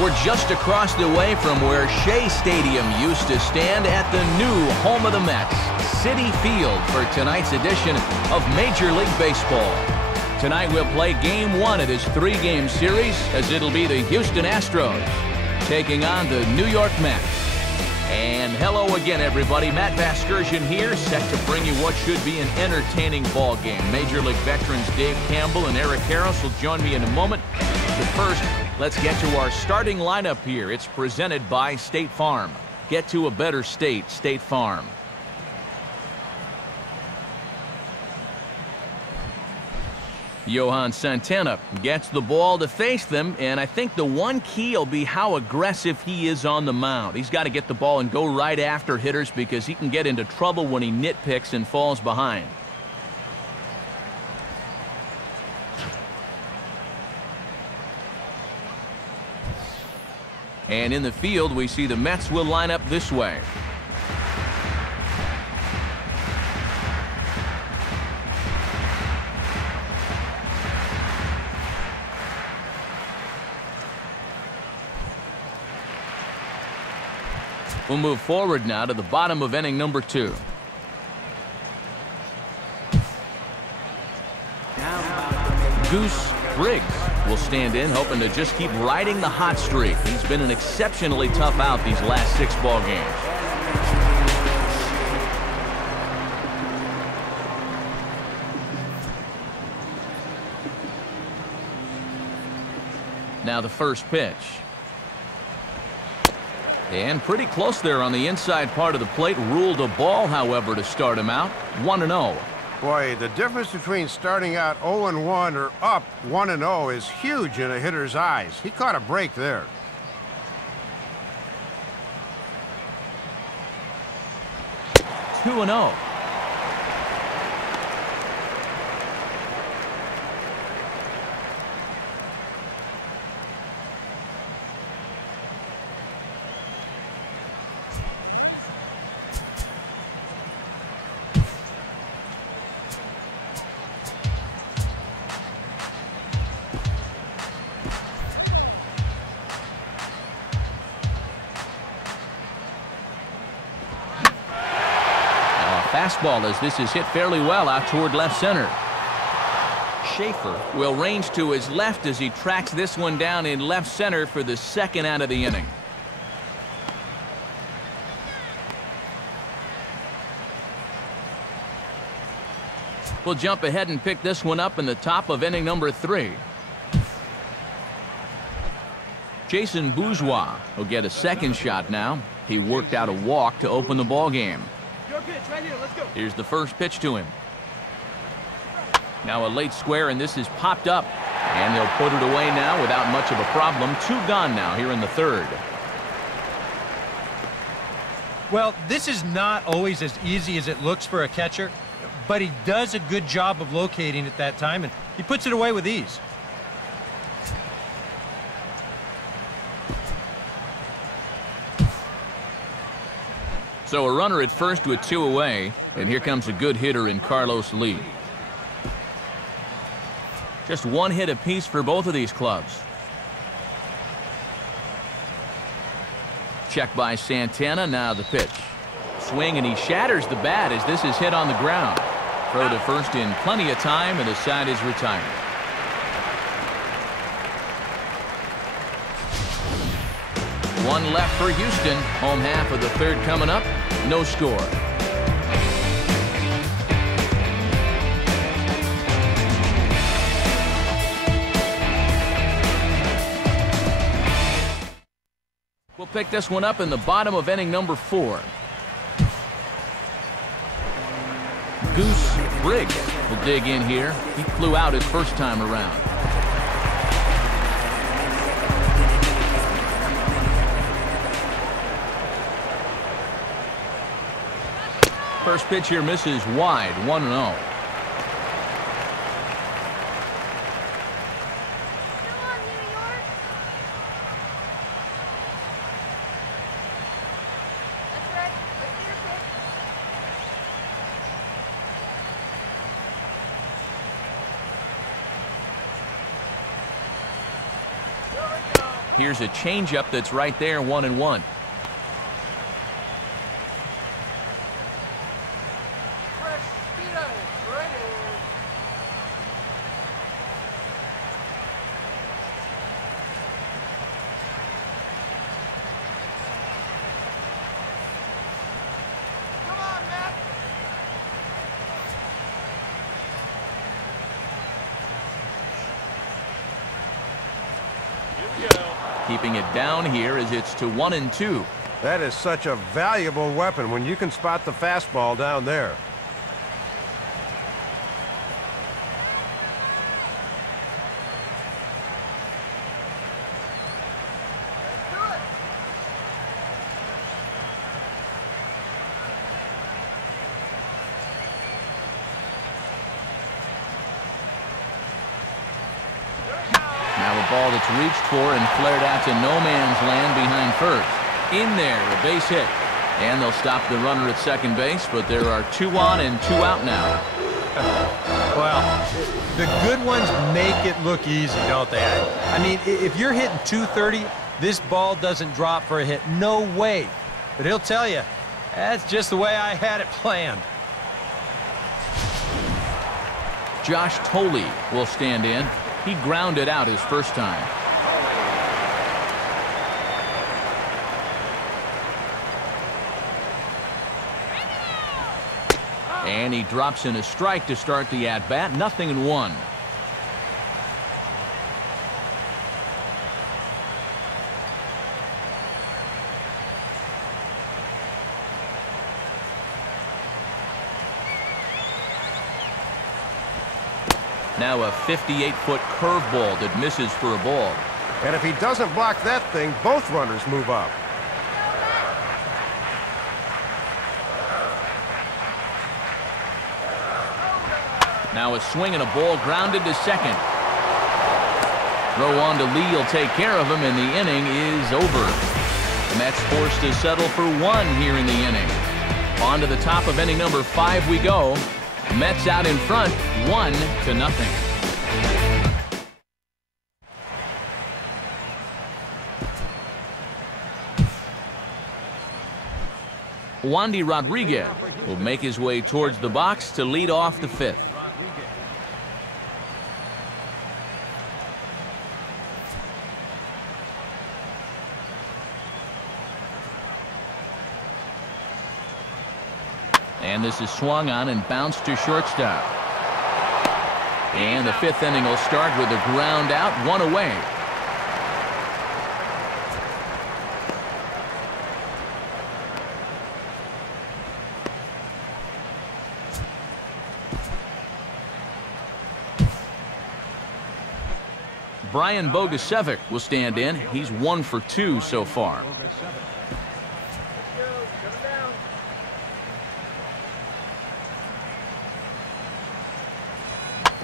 We're just across the way from where Shea Stadium used to stand at the new home of the Mets, Citi Field, for tonight's edition of Major League Baseball. Tonight we'll play Game 1 of this 3-game series, as it'll be the Houston Astros taking on the New York Mets. And hello again, everybody. Matt Vasgersian here, set to bring you what should be an entertaining ball game. Major League veterans Dave Campbell and Eric Harris will join me in a moment. But first, let's get to our starting lineup here. It's presented by State Farm. Get to a better state, State Farm. Johan Santana gets the ball to face them, and I think the one key will be how aggressive he is on the mound. He's got to get the ball and go right after hitters because he can get into trouble when he nitpicks and falls behind. And in the field, we see the Mets will line up this way. We'll move forward now to the bottom of inning number 2. Goose Briggs will stand in, hoping to just keep riding the hot streak. He's been an exceptionally tough out these last 6 ball games. Now the first pitch. And pretty close there on the inside part of the plate. Ruled a ball, however, to start him out. 1-0. Boy, the difference between starting out 0-1 or up 1-0 is huge in a hitter's eyes. He caught a break there. Two and 0. Fastball as this is hit fairly well out toward left center. Schaefer will range to his left as he tracks this one down in left center for the second out of the inning. We'll jump ahead and pick this one up in the top of inning number 3. Jason Bourgeois will get a second shot now. He worked out a walk to open the ball game. Right here. Let's go. Here's the first pitch to him. Now a late square, and this is popped up. And they'll put it away now without much of a problem. 2 gone now here in the 3rd. Well, this is not always as easy as it looks for a catcher, but he does a good job of locating at that time, and he puts it away with ease. So a runner at first with 2 away, and here comes a good hitter in Carlos Lee. Just 1 hit apiece for both of these clubs. Check by Santana, now the pitch. Swing, and he shatters the bat as this is hit on the ground. Throw to first in plenty of time, and the side is retired. One left for Houston. Home half of the 3rd coming up. No score. pick this one up in the bottom of inning number 4. Goose Brigg will dig in here. He flew out his first time around. First pitch here misses wide, 1-0. Here's a changeup that's right there, 1-1. Keeping it down here as it's to 1-2. That is such a valuable weapon when you can spot the fastball down there. Ball that's reached for and flared out to no man's land behind first. In there, a base hit. And they'll stop the runner at second base, but there are 2 on and 2 out now. Well, the good ones make it look easy, don't they? I mean, if you're hitting 230, this ball doesn't drop for a hit. No way. But he'll tell you, that's just the way I had it planned. Josh Tolley will stand in. He grounded out his first time. And he drops in a strike to start the at-bat. 0-1. Now a 58-foot curveball that misses for a ball. And if he doesn't block that thing, both runners move up. Now a swing and a ball grounded to second. Throw on to Lee will take care of him, and the inning is over. The Mets forced to settle for 1 here in the inning. On to the top of inning number 5 we go. Mets out in front, 1-0. Wandy Rodriguez will make his way towards the box to lead off the 5th. And this is swung on and bounced to shortstop. And the 5th inning will start with a ground out, 1 away. Brian Bogusevic will stand in. He's 1 for 2 so far.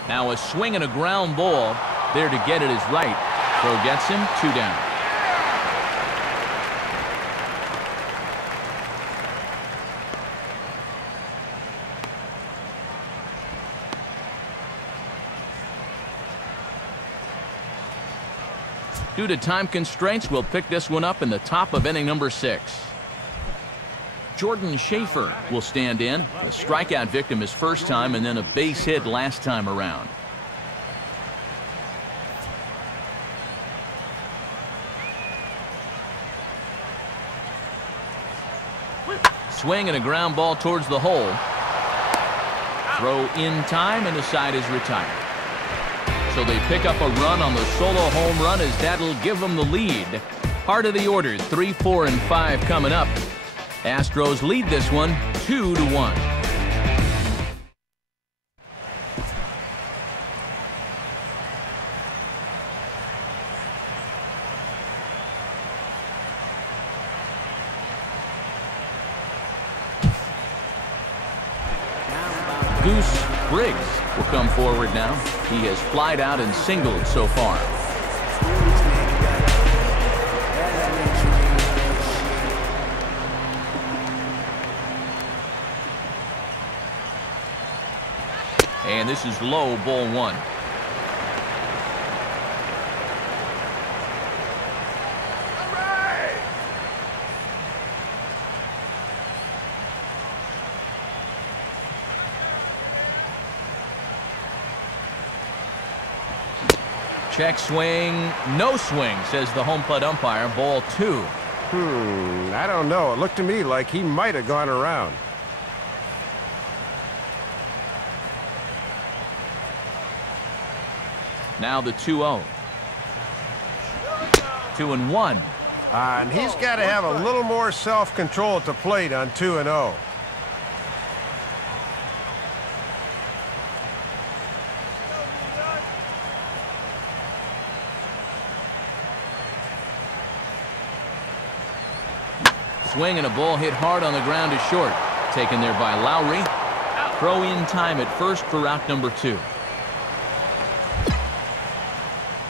Now a swing and a ground ball. There to get it is right. Throw gets him, 2 down. Due to time constraints, we'll pick this one up in the top of inning number 6. Jordan Schaefer will stand in. A strikeout victim his first time and then a base hit last time around. Swing and a ground ball towards the hole. Throw in time and the side is retired. So they pick up a run on the solo home run as that'll give them the lead. Heart of the order, 3, 4, and 5 coming up. Astros lead this one 2-1. Goose Briggs will come forward now. He has flied out and singled so far. And this is low, ball 1. Check swing, no swing, says the home plate umpire, ball 2. I don't know. It looked to me like he might have gone around. Now the 2-0. 2-1. And he's got to have a little more self-control at the plate on 2-0. Swing and a ball hit hard on the ground to short. Taken there by Lowry. Throw in time at first for out number 2.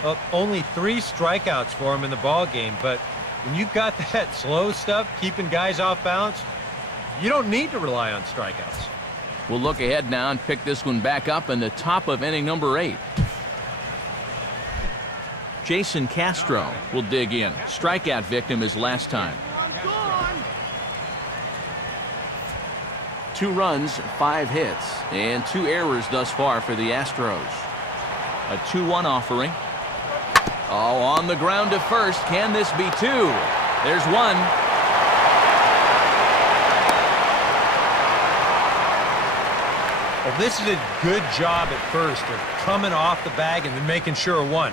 Well, only 3 strikeouts for him in the ball game, but when you've got that slow stuff, keeping guys off balance, you don't need to rely on strikeouts. We'll look ahead now and pick this one back up in the top of inning number 8. Jason Castro will dig in. Strikeout victim his last time. 2 runs, 5 hits, and 2 errors thus far for the Astros. A 2-1 offering. Oh, on the ground to first. Can this be 2? There's 1. Well, this is a good job at first of coming off the bag and then making sure of 1.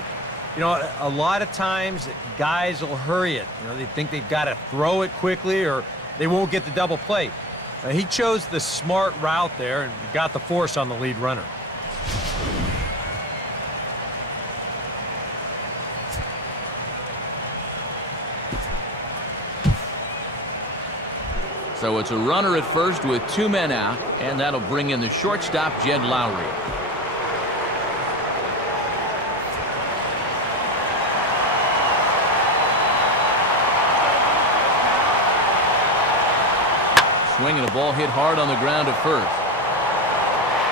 You know, a lot of times guys will hurry it. You know, they think they've got to throw it quickly or they won't get the double play. He chose the smart route there and got the force on the lead runner. So it's a runner at first with 2 men out, and that'll bring in the shortstop, Jed Lowry. Swing and a ball hit hard on the ground at first.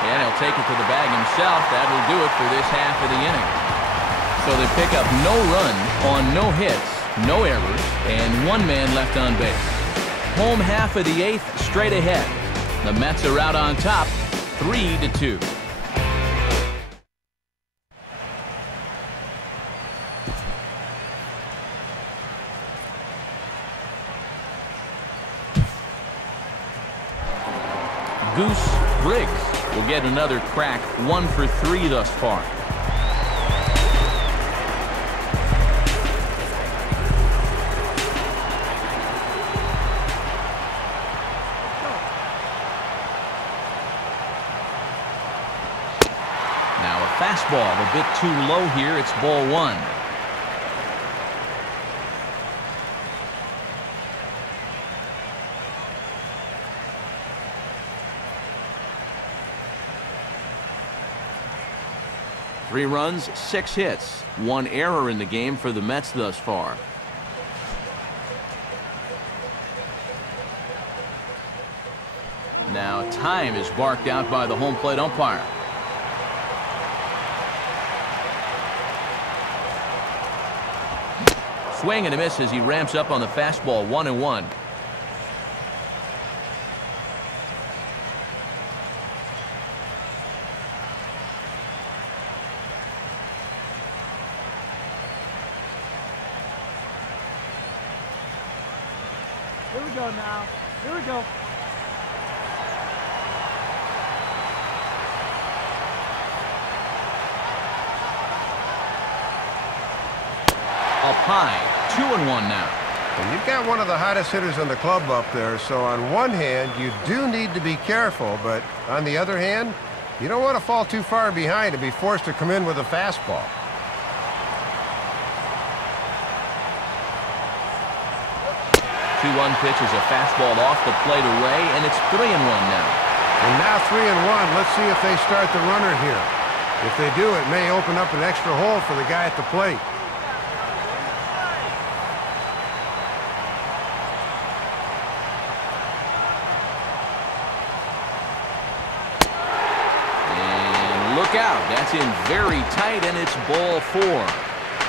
And he'll take it to the bag himself. That will do it for this half of the inning. So they pick up no runs on no hits, no errors, and 1 man left on base. Home half of the 8th straight ahead. The Mets are out on top, 3-2. Goose Briggs will get another crack, 1 for 3 thus far. Now a fastball a bit too low here. It's ball 1. Three runs, 6 hits, 1 error in the game for the Mets thus far. Now time is barked out by the home plate umpire. Swing and a miss as he ramps up on the fastball, 1-1. Here we go now. Here we go. Up high. 2-1 now. And you've got one of the hottest hitters in the club up there, so on one hand, you do need to be careful, but on the other hand, you don't want to fall too far behind and be forced to come in with a fastball. Two-one pitch is a fastball off the plate away, and it's 3-1 now. And now 3-1. Let's see if they start the runner here. If they do, it may open up an extra hole for the guy at the plate. And look out. That's in very tight, and it's ball 4.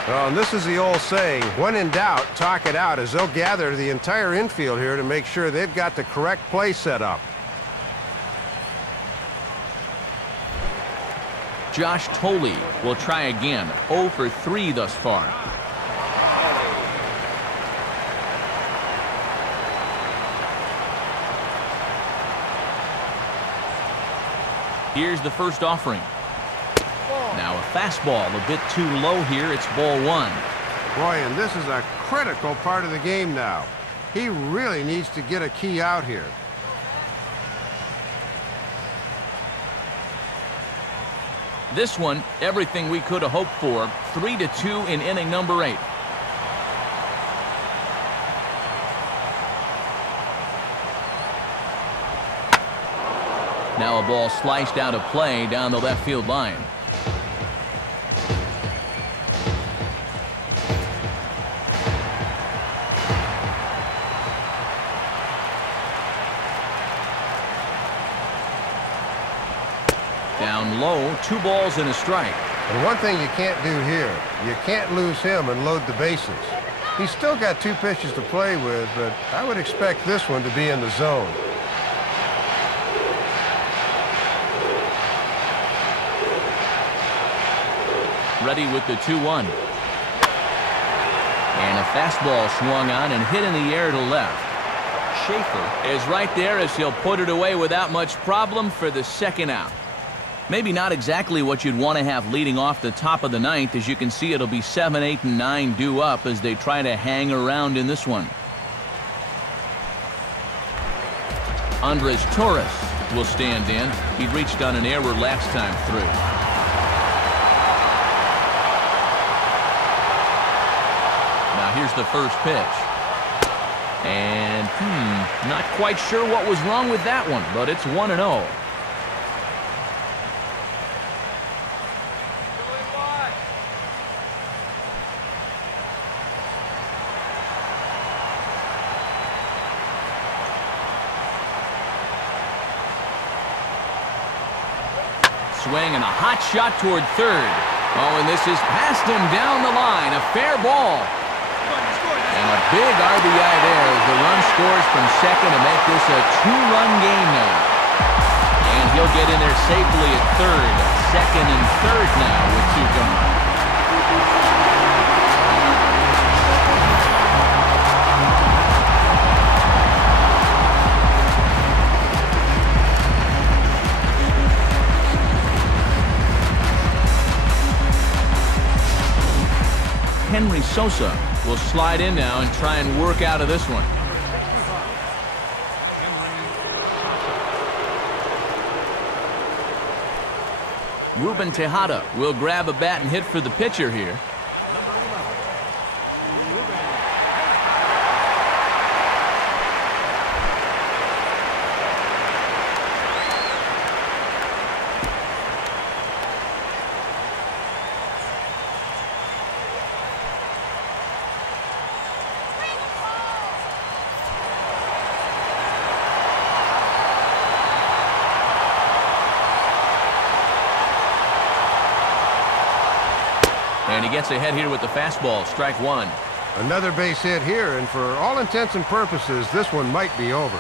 Well, and this is the old saying, when in doubt, talk it out, as they'll gather the entire infield here to make sure they've got the correct play set up. Josh Tolley will try again. 0 for 3 thus far. Here's the first offering. Now a fastball a bit too low here. It's ball 1. Boy, and this is a critical part of the game now. He really needs to get a key out here. This one, everything we could have hoped for. 3-2 in inning number 8. Now a ball sliced out of play down the left field line. Down low, 2 balls and a strike. And one thing you can't do here, you can't lose him and load the bases. He's still got 2 pitches to play with, but I would expect this one to be in the zone. Ready with the 2-1. And a fastball swung on and hit in the air to left. Schaefer is right there as he'll put it away without much problem for the second out. Maybe not exactly what you'd want to have leading off the top of the 9th. As you can see, it'll be 7, 8, and 9 due up as they try to hang around in this one. Andres Torres will stand in. He reached on an error last time through. Now here's the first pitch. And not quite sure what was wrong with that one, but it's 1-0. Swing and a hot shot toward third. Oh, and this is past him down the line. A fair ball. And a big RBI there as the run scores from second to make this a 2-run game now. And he'll get in there safely at third. Second and third now with 2 gone. Henry Sosa will slide in now and try and work out of this one. Ruben Tejada will grab a bat and hit for the pitcher here. And he gets ahead here with the fastball, strike 1. Another base hit here, and for all intents and purposes, this one might be over.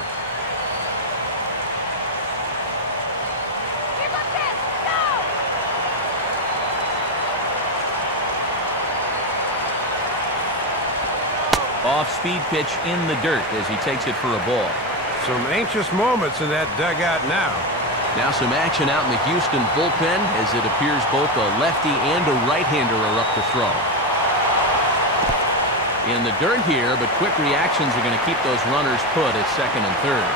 Off-speed pitch in the dirt as he takes it for a ball. Some anxious moments in that dugout now. Now some action out in the Houston bullpen as it appears both a lefty and a right-hander are up to throw. in the dirt here, but quick reactions are going to keep those runners put at second and third.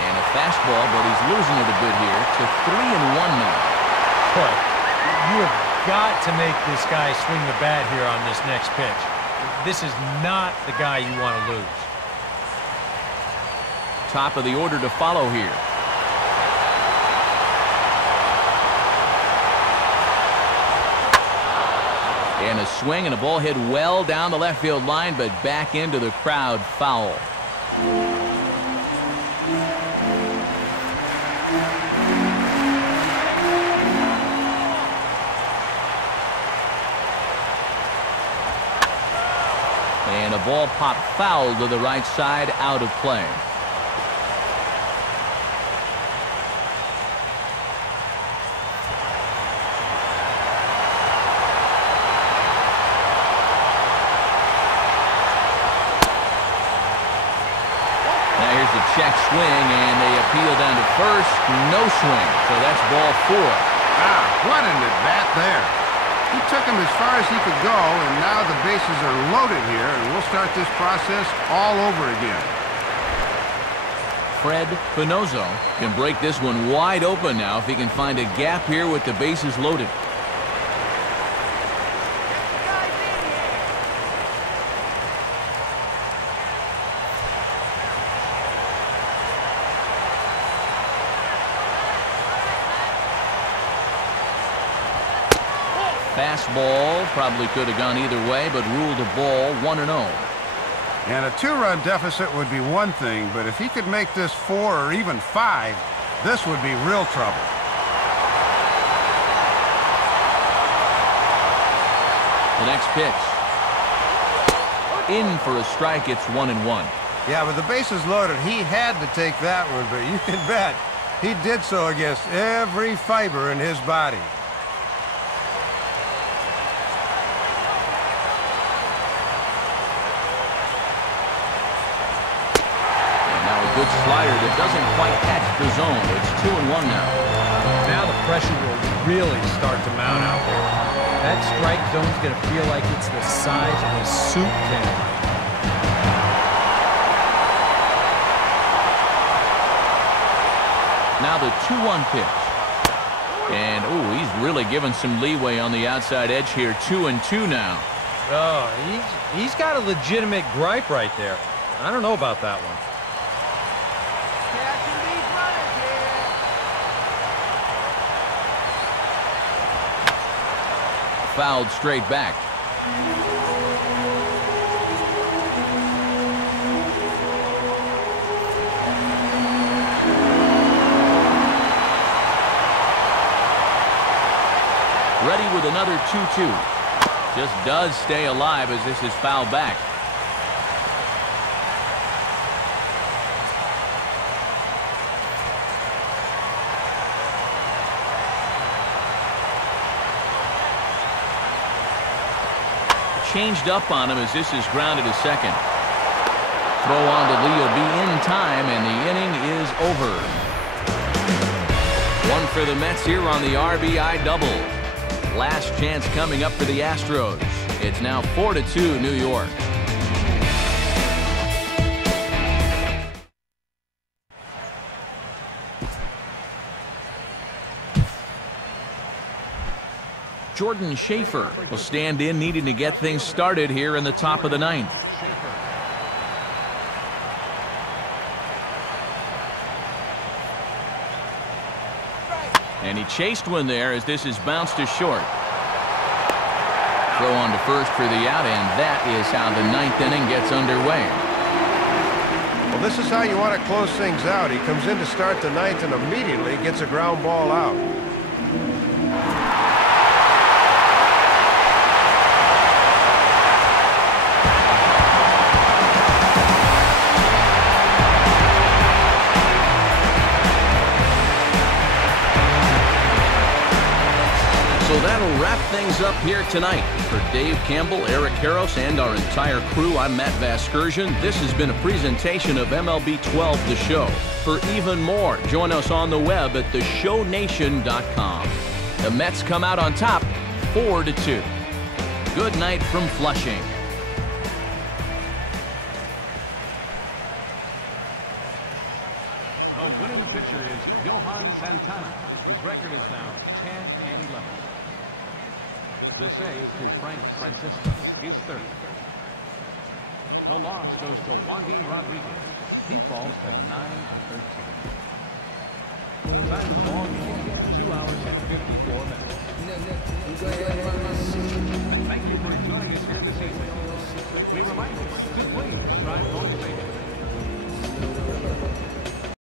And a fastball, but he's losing it a bit here to 3-1 now. Boy, you have got to make this guy swing the bat here on this next pitch. This is not the guy you want to lose. Top of the order to follow here. And a swing and a ball hit well down the left field line, but back into the crowd, foul. And a ball popped foul to the right side, out of play. Check swing, and they appeal down to first. No swing, so that's ball 4. Ah, what an at-bat there. He took him as far as he could go, and now the bases are loaded here, and we'll start this process all over again. Fred Pinozo can break this one wide open now if he can find a gap here with the bases loaded. Fastball probably could have gone either way, but ruled a ball 1-0. And a 2-run deficit would be one thing, but if he could make this 4 or even 5, this would be real trouble. The next pitch. In for a strike, it's 1-1. Yeah, with the bases loaded, he had to take that one, but you can bet he did so against every fiber in his body. Good slider that doesn't quite catch the zone. It's 2-1 now. Now the pressure will really start to mount out there. That strike zone's going to feel like it's the size of a soup can. Now the 2-1 pitch. And, ooh, he's really given some leeway on the outside edge here. 2-2 now. Oh, he's got a legitimate gripe right there. I don't know about that one. Fouled straight back. Ready with another 2-2. Just does stay alive as this is fouled back. Changed up on him as this is grounded to second. Throw on to Lee will be in time, and the inning is over. One for the Mets here on the RBI double. Last chance coming up for the Astros. It's now 4-2 New York. Jordan Schaefer will stand in, needing to get things started here in the top of the 9th. And he chased one there as this is bounced to short. Throw on to first for the out, and that is how the 9th inning gets underway. Well, this is how you want to close things out. He comes in to start the 9th and immediately gets a ground ball out. So that'll wrap things up here tonight. For Dave Campbell, Eric Harros, and our entire crew, I'm Matt Vasgersian. This has been a presentation of MLB 12 The Show. For even more, join us on the web at theshownation.com. The Mets come out on top 4-2. Good night from Flushing. The winning pitcher is Johan Santana. His record is now 10-11. The save to Frank Francisco is 30. The loss goes to Wandy Rodriguez. He falls to 9-13. Time of the ball game, 2 hours and 54 minutes. Thank you for joining us here this evening. We remind you to please drive home